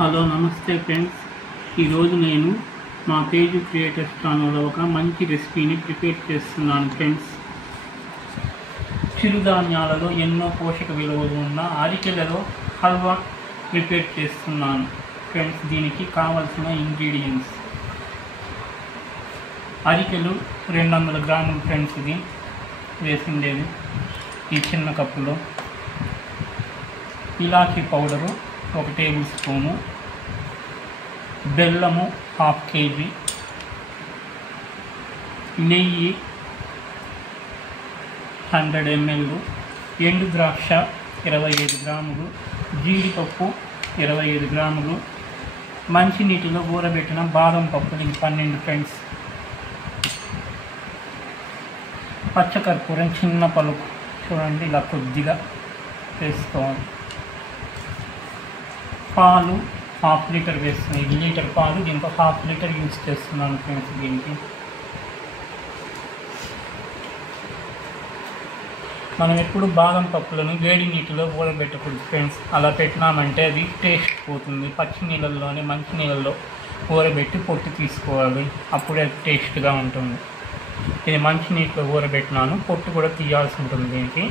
Hello నమస్తే friends, ఈరోజు నేను మా తేజు క్రియేటర్స్ ఛానల్లో ఒక మంచి రెసిపీని ప్రిపేర్ చేస్తున్నాను ఫ్రెండ్స్. చిరుధాన్యాలలో ఎన్నో పోషక విలువలు ఉన్న అరికెలలో హల్వా ప్రిపేర్ చేస్తున్నాను ఫ్రెండ్స్. దీనికి కావలసిన ఇంగ్రీడియంట్స్: అరికెలు 200 గ్రాములు ఫ్రెండ్స్, ఇది వేసిండేది ఈ చిన్న కప్పులో. ఇలాచీ పౌడరు 1 టేబుల్ స్పూను, బెల్లము 1/2 kg, నెయ్యి 100 ml, ఎండు ద్రాక్ష 25 గ్రాములు, జీడిపప్పు 25 గ్రాములు, మంచినీటిలో ఊరబెట్టిన బాదం పప్పులు 12 ఫ్రెండ్స్, పచ్చకర్పూరం చిన్న పలుకు చూడండి ఇలా కొద్దిగా వేసుకోవాలి. పాలు 1/2 లీటర్ వేస్తున్నాను. 1 లీటర్ పాలు, దీంట్లో 1/2 లీటర్ యూజ్ చేస్తున్నాను ఫ్రెండ్స్. దీనికి మనం ఎప్పుడు బాదం పప్పులను వేడి నీటిలో ఊరబెట్టకూడదు ఫ్రెండ్స్. అలా పెట్టినామంటే అది టేస్ట్ పోతుంది. పచ్చి నీళ్ళల్లోనే మంచి నీళ్ళల్లో ఊరబెట్టి పొట్టు తీసుకోవాలి, అప్పుడే టేస్ట్గా ఉంటుంది. ఇది మంచి నీటిలో ఊరబెట్టినాను, పొట్టు కూడా తీయాల్సి ఉంటుంది దీనికి.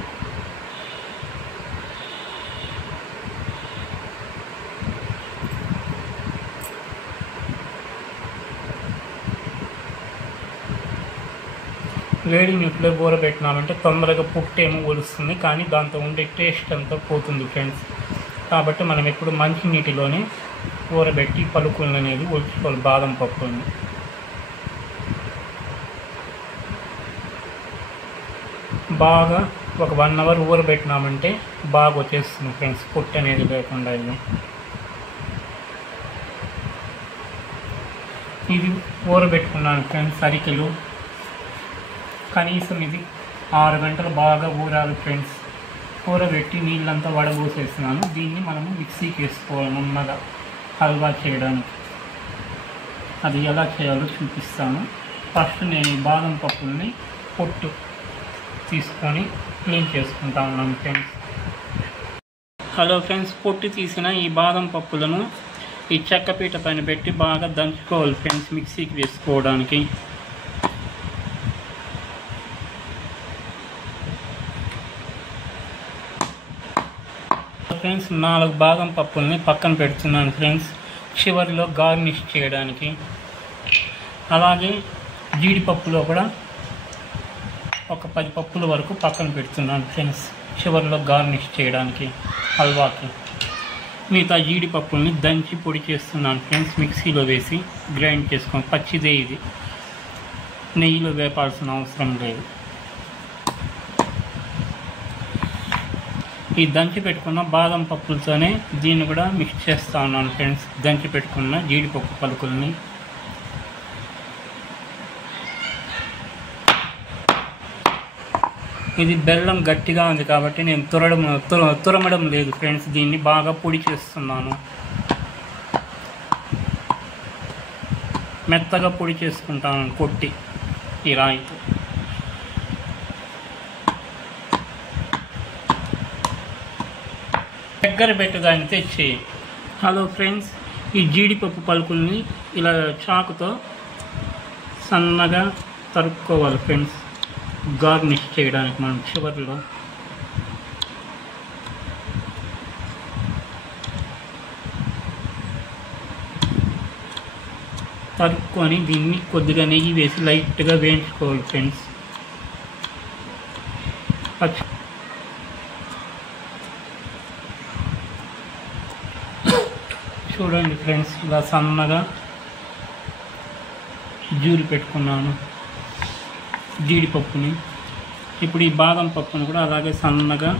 వేడి నీటిలో ఊరబెట్టినామంటే తొందరగా పుట్టేమో ఒలుస్తుంది, కానీ దాంతో ఉండే టేస్ట్ అంతా పోతుంది ఫ్రెండ్స్. కాబట్టి మనం ఎప్పుడు మంచి నీటిలోనే ఊరబెట్టి పలుకులను అనేది ఒలుచుకోవాలి బాదం పప్పుని. బాగా ఒక 1 అవర్ ఊరబెట్టినామంటే బాగా వచ్చేస్తుంది ఫ్రెండ్స్, పొట్టు అనేది లేకుండా. ఇది ఊరబెట్టుకున్నాను ఫ్రెండ్స్. అరికెలు కనీసం ఇది 6 గంటలు బాగా ఊరాలి ఫ్రెండ్స్. ఊరబెట్టి నీళ్ళంతా వడబోసేస్తున్నాను. దీన్ని మనము మిక్సీకి వేసుకోవాలి నున్నగా హల్వా చేయడానికి. అది ఎలా చేయాలో చూపిస్తాను. ఫస్ట్ నేను ఈ బాదం పప్పుల్ని పొట్టు తీసుకొని క్లీన్ చేసుకుంటా ఉన్నాను ఫ్రెండ్స్. హలో ఫ్రెండ్స్, పొట్టు తీసిన ఈ బాదం పప్పులను ఈ చెక్కపీట పైన పెట్టి బాగా దంచుకోవాలి ఫ్రెండ్స్, మిక్సీకి వేసుకోవడానికి. ఫ్రెండ్స్ 4 బాదం పప్పుల్ని పక్కన పెడుతున్నాను ఫ్రెండ్స్, చివరిలో గార్నిష్ చేయడానికి. అలాగే జీడిపప్పులో కూడా ఒక 10 పప్పుల వరకు పక్కన పెడుతున్నాను ఫ్రెండ్స్, చివరిలో గార్నిష్ చేయడానికి హల్వాకి. మిగతా జీడిపప్పుల్ని దంచి పొడి చేస్తున్నాను ఫ్రెండ్స్, మిక్సీలో వేసి గ్రైండ్ చేసుకొని. పచ్చిదే ఇది, నెయ్యిలో వేపాల్సిన అవసరం లేదు. ఈ దంచి పెట్టుకున్న బాదం పప్పులతోనే దీన్ని కూడా మిక్స్ చేస్తూ ఉన్నాను ఫ్రెండ్స్, దంచి పెట్టుకున్న జీడిపప్పు పలుకుల్ని. ఇది బెల్లం గట్టిగా ఉంది కాబట్టి నేను తురమడం లేదు ఫ్రెండ్స్, దీన్ని బాగా పొడి చేస్తున్నాను. మెత్తగా పొడి చేసుకుంటాను కొట్టి ఈ రాయితో. దగ్గర పెట్టుదాన్ని తెచ్చి. హలో ఫ్రెండ్స్, ఈ జీడిపప్పు పలుకుల్ని ఇలా చాకుతో సన్నగా తరుక్కోవాలి ఫ్రెండ్స్, గార్నిష్ చేయడానికి మనం చివరిలో. తరుక్కొని దీన్ని కొద్దిగా నెయ్యి వేసి లైట్గా వేయించుకోవాలి ఫ్రెండ్స్. చూడండి ఫ్రెండ్స్, ఇలా సన్నగా జూరి పెట్టుకున్నాను జీడిపప్పుని. ఇప్పుడు ఈ బాదం పప్పును కూడా అలాగే సన్నగా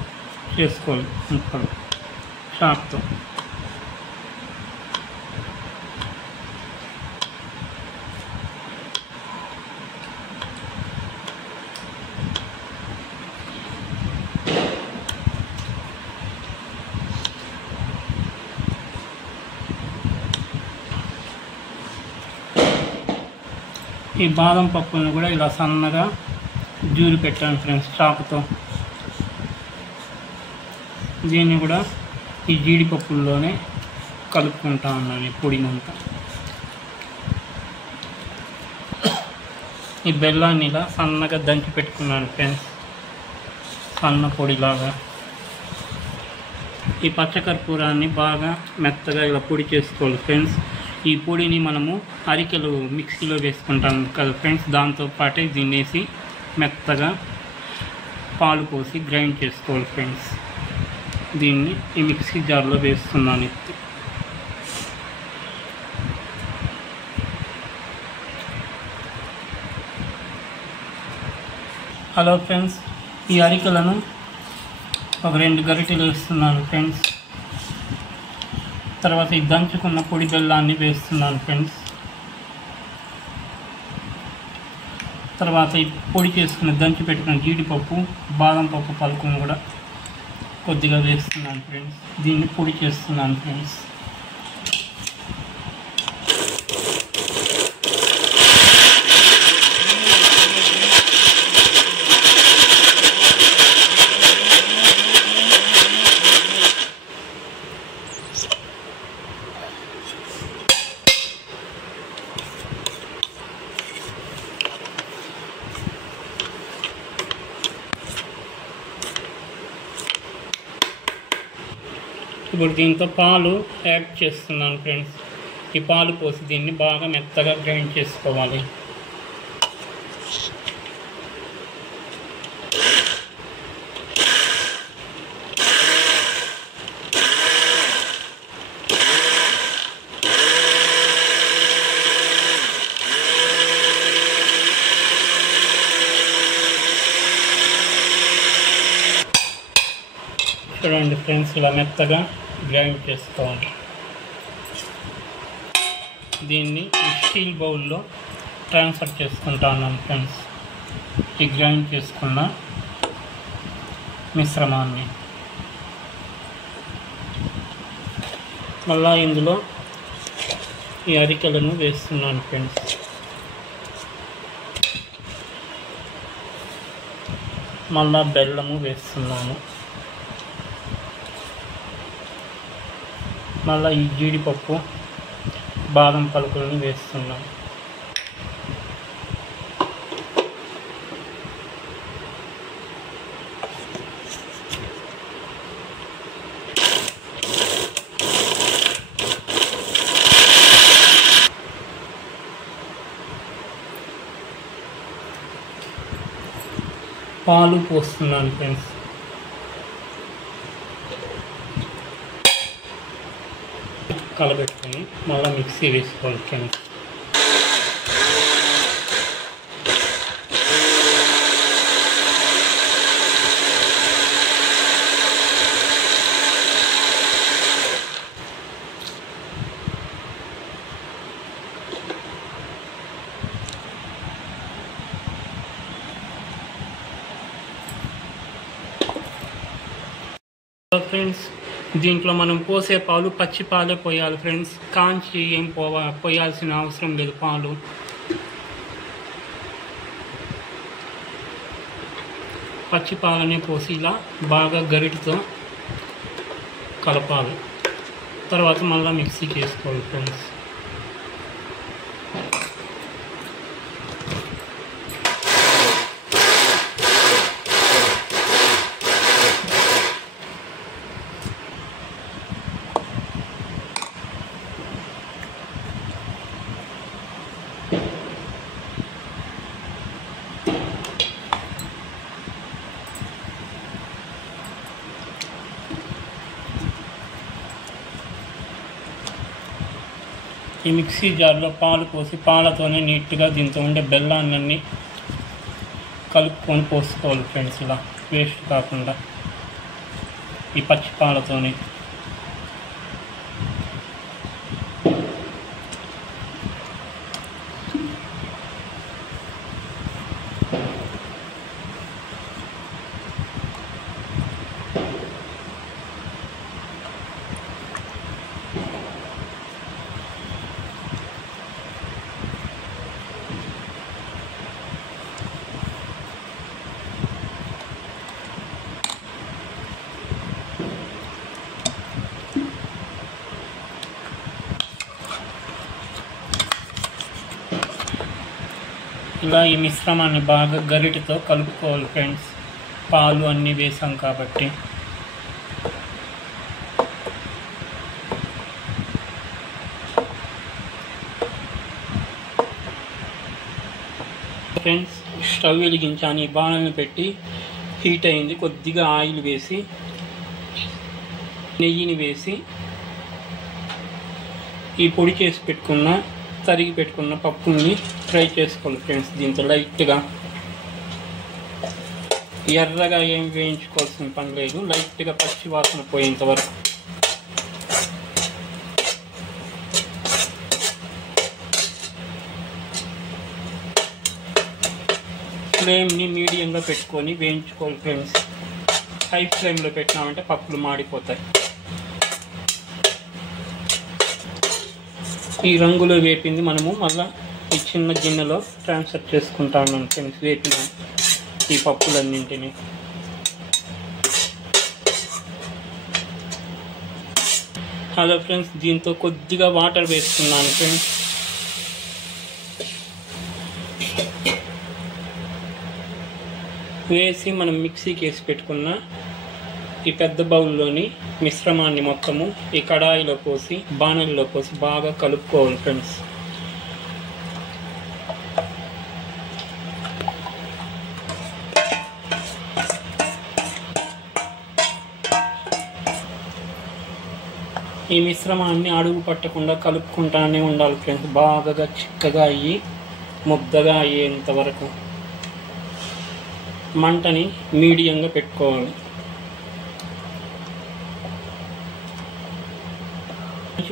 చేసుకోవాలి ముక్కలు చాకుతో. ఈ బాదం పప్పులను కూడా ఇలా సన్నగా జూరి పెట్టాను ఫ్రెండ్స్ చాకుతో. దీన్ని కూడా ఈ జీడిపప్పుల్లోనే కలుపుకుంటా ఉన్నాను ఈ పొడినంతా. ఈ బెల్లాన్ని ఇలా సన్నగా దంచి పెట్టుకున్నాను ఫ్రెండ్స్, సన్న పొడిలాగా. ఈ పచ్చకర్పూరాన్ని బాగా మెత్తగా ఇలా పొడి చేసుకోవాలి ఫ్రెండ్స్. ఈ పొడిని మనము అరికెలు మిక్సీలో వేసుకుంటాం కదా ఫ్రెండ్స్, దాంతోపాటే దీన్ని వేసి మెత్తగా పాలు పోసి గ్రైండ్ చేసుకోవాలి ఫ్రెండ్స్. దీన్ని ఈ మిక్సీ జార్లో వేస్తున్నాను ఎత్తి. హలో ఫ్రెండ్స్, ఈ అరికెలను ఒక 2 గరిటెలు వేస్తున్నాను ఫ్రెండ్స్. తర్వాత ఈ దంచుకున్న పొడి బెల్లాన్ని వేస్తున్నాను ఫ్రెండ్స్. తర్వాత ఈ పొడి చేసుకున్న దంచి పెట్టుకున్న జీడిపప్పు, బాదం పప్పు పలుకును కూడా కొద్దిగా వేస్తున్నాను ఫ్రెండ్స్. దీన్ని పొడి చేస్తున్నాను ఫ్రెండ్స్. ఇప్పుడు దీంతో పాలు యాడ్ చేస్తున్నాను ఫ్రెండ్స్. ఈ పాలు పోసి దీన్ని బాగా మెత్తగా గ్రైండ్ చేసుకోవాలి. చూడండి ఫ్రెండ్స్, ఇలా మెత్తగా గ్రైండ్ చేసుకోవాలి. దీన్ని స్టీల్ బౌల్లో ట్రాన్స్ఫర్ చేసుకుంటాను ఫ్రెండ్స్. ఈ గ్రైండ్ చేసుకున్న మిశ్రమాన్ని మళ్ళా ఇందులో ఈ అరికెలను వేస్తున్నాను ఫ్రెండ్స్. మళ్ళా బెల్లము వేస్తున్నాను. మళ్ళీ ఈ జీడిపప్పు, బాదం పలుకులను వేస్తున్నాం. పాలు పోస్తున్నాను ఫ్రెండ్స్. కలబెట్టుకొని మళ్ళీ మిక్సీ వేసుకోవాలి ఫ్రెండ్స్. ఫ్రెండ్స్, దీంట్లో మనం పోసే పాలు పచ్చి పాలే పోయాలి ఫ్రెండ్స్. కాంచి ఏం పోయాల్సిన అవసరం లేదు. పాలు పచ్చి పాలనే పోసి ఇలా బాగా గరిటతో కలపాలి. తర్వాత మళ్ళీ మిక్సీకి వేసుకోవాలి ఫ్రెండ్స్. ఈ మిక్సీ జార్లో పాలు పోసి పాలతోనే నీట్గా దీంతో ఉండే బెల్లాన్ని కలుపుకొని పోసుకోవాలి ఫ్రెండ్స్. ఇలా వేస్ట్ కాకుండా ఈ పచ్చి పాలతోనే. ఇలా ఈ మిశ్రమాన్ని బాగా గరిటెతో కలుపుకోవాలి ఫ్రెండ్స్. పాలు అన్నీ వేసాం కాబట్టి. ఫ్రెండ్స్, స్టవ్ వెలిగించాను. ఈ బాణల్ని పెట్టి హీట్ అయింది. కొద్దిగా ఆయిల్ వేసి నెయ్యిని వేసి ఈ పొడి చేసి పెట్టుకున్న తరిగి పెట్టుకున్న పప్పుల్ని ఫ్రై చేసుకోవాలి ఫ్రెండ్స్. దీంతో లైట్గా ఎర్రగా ఏం వేయించుకోవాల్సిన పని లేదు, లైట్గా పచ్చి వాసన పోయేంత వరకు. ఫ్లేమ్ని మీడియంగా పెట్టుకొని వేయించుకోవాలి ఫ్రెండ్స్. హై ఫ్లేమ్లో పెట్టినామంటే పప్పులు మాడిపోతాయి. ఈ రంగులో వేపింది మనము మళ్ళీ ఈ చిన్న గిన్నెలో ట్రాన్స్ఫర్ చేసుకుంటా ఉన్నాం ఫ్రెండ్స్. వేపిన ఈ పప్పులన్నింటినీ హలో ఫ్రెండ్స్, దీంతో కొద్దిగా వాటర్ వేస్తున్నాను ఫ్రెండ్స్. వేసి మనం మిక్సీకి వేసి పెట్టుకున్న ఈ పెద్ద బౌల్లోని మిశ్రమాన్ని మొత్తము ఈ కడాయిలో పోసి బాణలిలో పోసి బాగా కలుపుకోవాలి ఫ్రెండ్స్. ఈ మిశ్రమాన్ని అడుగు పట్టకుండా కలుపుకుంటానే ఉండాలి ఫ్రెండ్స్. బాగా చిక్కగా అయ్యి ముద్దగా అయ్యేంత వరకు మంటని మీడియంగా పెట్టుకోవాలి.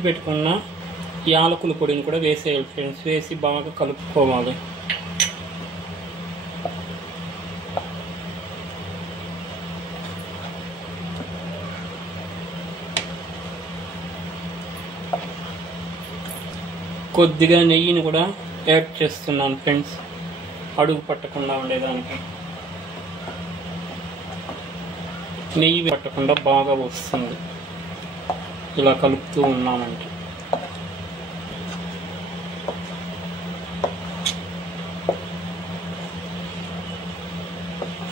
పెట్టుకున్న యాలకుల పొడిని కూడా వేసేయాలి ఫ్రెండ్స్. వేసి బాగా కలుపుకోవాలి. కొద్దిగా నెయ్యిని కూడా యాడ్ చేస్తున్నాను ఫ్రెండ్స్, అడుగు పట్టకుండా ఉండేదానికి. నెయ్యి పట్టకుండా బాగా వస్తుంది ఇలా కలుపుతూ ఉన్నామంటే.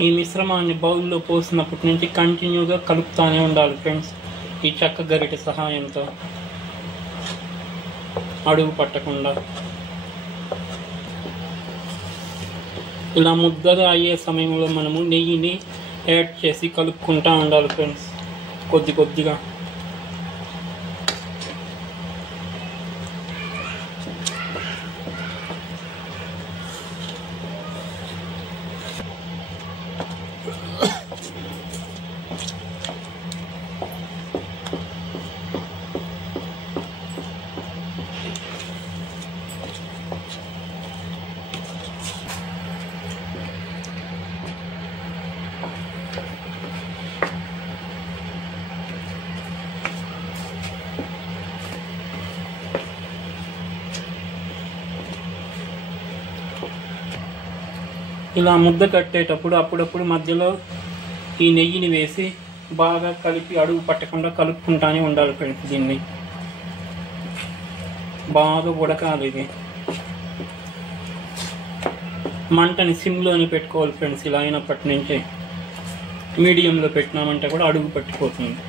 ఈ మిశ్రమాన్ని బౌల్లో పోసినప్పటి నుంచి కంటిన్యూగా కలుపుతూనే ఉండాలి ఫ్రెండ్స్. ఈ చెక్క గరిటె సహాయంతో అడుగు పట్టకుండా. ఇలా ముద్దగా అయ్యే సమయంలో మనము నెయ్యిని యాడ్ చేసి కలుపుకుంటూ ఉండాలి ఫ్రెండ్స్, కొద్దిగా. ఇలా ముద్ద కట్టేటప్పుడు అప్పుడప్పుడు మధ్యలో ఈ నెయ్యిని వేసి బాగా కలిపి అడుగు పట్టకుండా కలుపుకుంటానే ఉండాలి ఫ్రెండ్స్. దీన్ని బాగా ఉడకాలి. ఇది మంటని సిమ్లోని పెట్టుకోవాలి ఫ్రెండ్స్. ఇలా అయినప్పటి నుంచే మీడియంలో పెట్టినామంటే కూడా అడుగు పట్టిపోతుంది.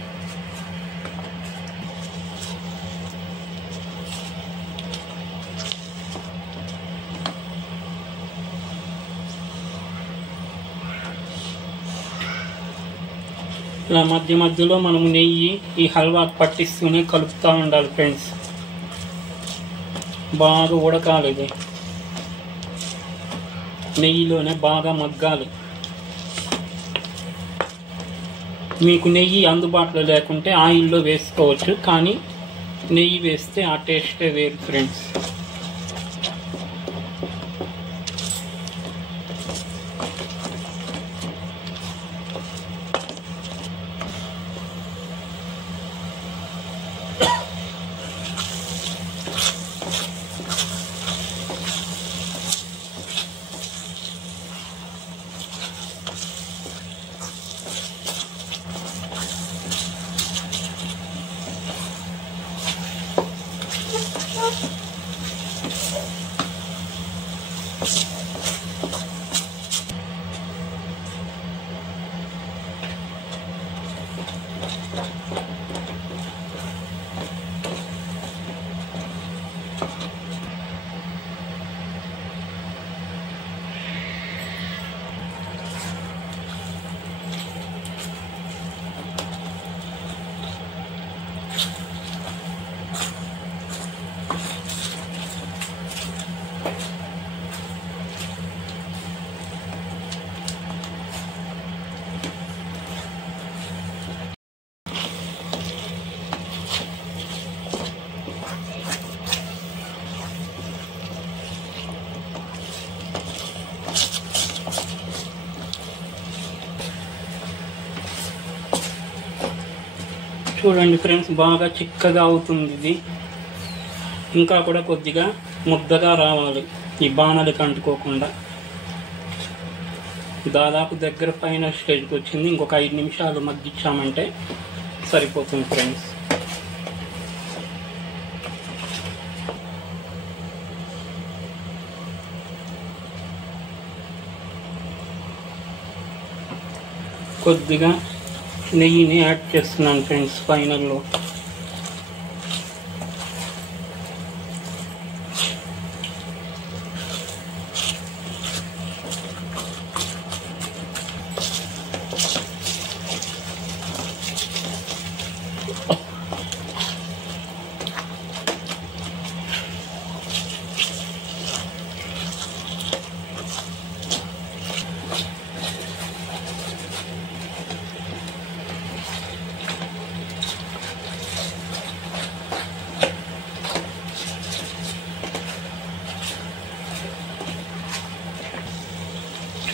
ఇలా మధ్యలో మనము నెయ్యి ఈ హల్వా పట్టిస్తూనే కలుపుతూ ఉండాలి ఫ్రెండ్స్. బాగా ఉడకాలి. ఇది నెయ్యిలోనే బాగా మగ్గాలి. మీకు నెయ్యి అందుబాటులో లేకుంటే ఆయిల్లో వేసుకోవచ్చు, కానీ నెయ్యి వేస్తే ఆ టేస్టే వేరు ఫ్రెండ్స్. చూడండి ఫ్రెండ్స్, బాగా చిక్కగా అవుతుంది ఇది. ఇంకా కూడా కొద్దిగా ముద్దగా రావాలి, ఈ బాణలికి అంటుకోకుండా. దాదాపు దగ్గర ఫైనల్ స్టేజ్కి వచ్చింది. ఇంకొక 5 నిమిషాలు మగ్గించామంటే సరిపోతుంది ఫ్రెండ్స్. కొద్దిగా నెయ్యిని యాడ్ చేస్తున్నాను ఫ్రెండ్స్ ఫైనల్లో.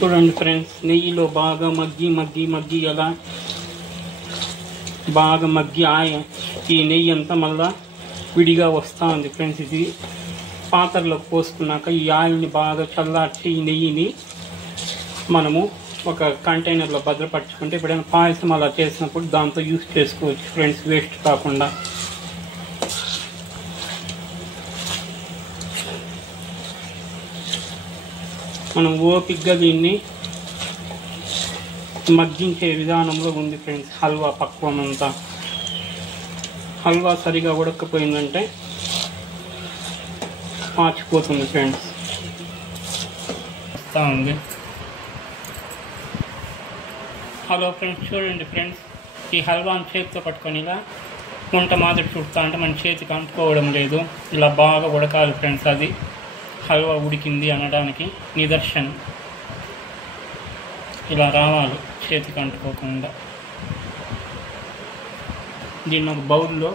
చూడండి ఫ్రెండ్స్, నెయ్యిలో బాగా మగ్గి అలా బాగా మగ్గి ఈ నెయ్యి అంతా మళ్ళా విడిగా వస్తూ ఉంది ఫ్రెండ్స్. ఇది పాత్రలోకి పోసుకున్నాక ఈ ఆయిల్ని బాగా చల్లార్చి ఈ నెయ్యిని మనము ఒక కంటైనర్లో భద్రపరచుకుంటే ఎప్పుడైనా పాయసం అలా చేసినప్పుడు దాంతో యూస్ చేసుకోవచ్చు ఫ్రెండ్స్, వేస్ట్ కాకుండా. మనం ఓపికగా దీన్ని మగ్గించే విధానంలో ఉంది ఫ్రెండ్స్ హల్వా పక్వం అంతా. హల్వా సరిగా ఉడకపోయిందంటే పాచిపోతుంది ఫ్రెండ్స్. వస్తూ ఉంది. హలో ఫ్రెండ్స్, చూడండి ఫ్రెండ్స్, ఈ హల్వాని చేతితో పట్టుకొని ఇలా వంట మాదిరి చుడతా అంటే మన చేతికి అంటుకోవడం లేదు. ఇలా బాగా ఉడకాలి ఫ్రెండ్స్, అది హల్వా ఉడికింది అనడానికి నిదర్శనం. ఇలా రావాలి చేతికి అంటుకోకుండా. దీన్ని ఒక బౌల్లో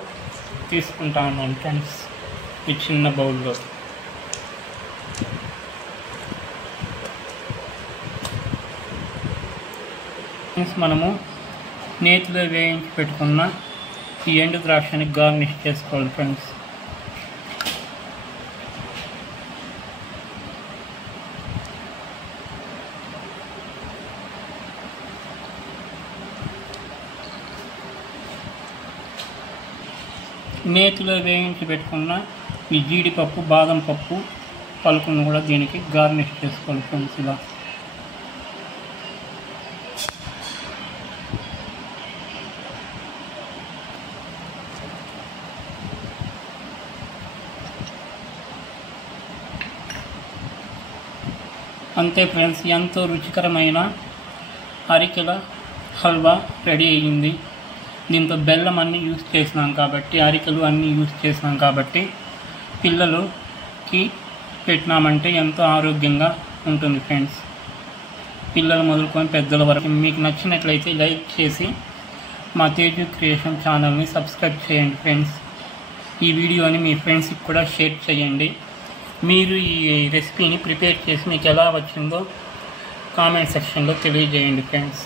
తీసుకుంటా ఉన్నాను ఫ్రెండ్స్, ఈ చిన్న బౌల్లో. ఫ్రెండ్స్, మనము నేతిలో వేయించి పెట్టుకున్న ఈ ఎండు ద్రాక్షని గార్నిష్ చేసుకోవాలి ఫ్రెండ్స్. నేతిలో వేయించి పెట్టుకున్న ఈ జీడిపప్పు, బాదం పప్పు పలుకును కూడా దీనికి గార్నిష్ చేసుకోవాలి ఫ్రెండ్స్. ఇలా అంతే ఫ్రెండ్స్, ఎంతో రుచికరమైన అరికెల హల్వా రెడీ అయ్యింది. దీంతో బెల్లం అన్నీ యూజ్ చేసినాం కాబట్టి, అరికెలు అన్నీ యూజ్ చేసినాం కాబట్టి పిల్లలకి పెట్టినామంటే ఎంతో ఆరోగ్యంగా ఉంటుంది ఫ్రెండ్స్. పిల్లలు మొదలుకొని పెద్దల వరకు. మీకు నచ్చినట్లయితే లైక్ చేసి మా తేజు క్రియేషన్ ఛానల్ని సబ్స్క్రైబ్ చేయండి ఫ్రెండ్స్. ఈ వీడియోని మీ ఫ్రెండ్స్కి కూడా షేర్ చేయండి. మీరు ఈ రెసిపీని ప్రిపేర్ చేసి మీకు ఎలా వచ్చిందో కామెంట్ సెక్షన్లో తెలియజేయండి ఫ్రెండ్స్.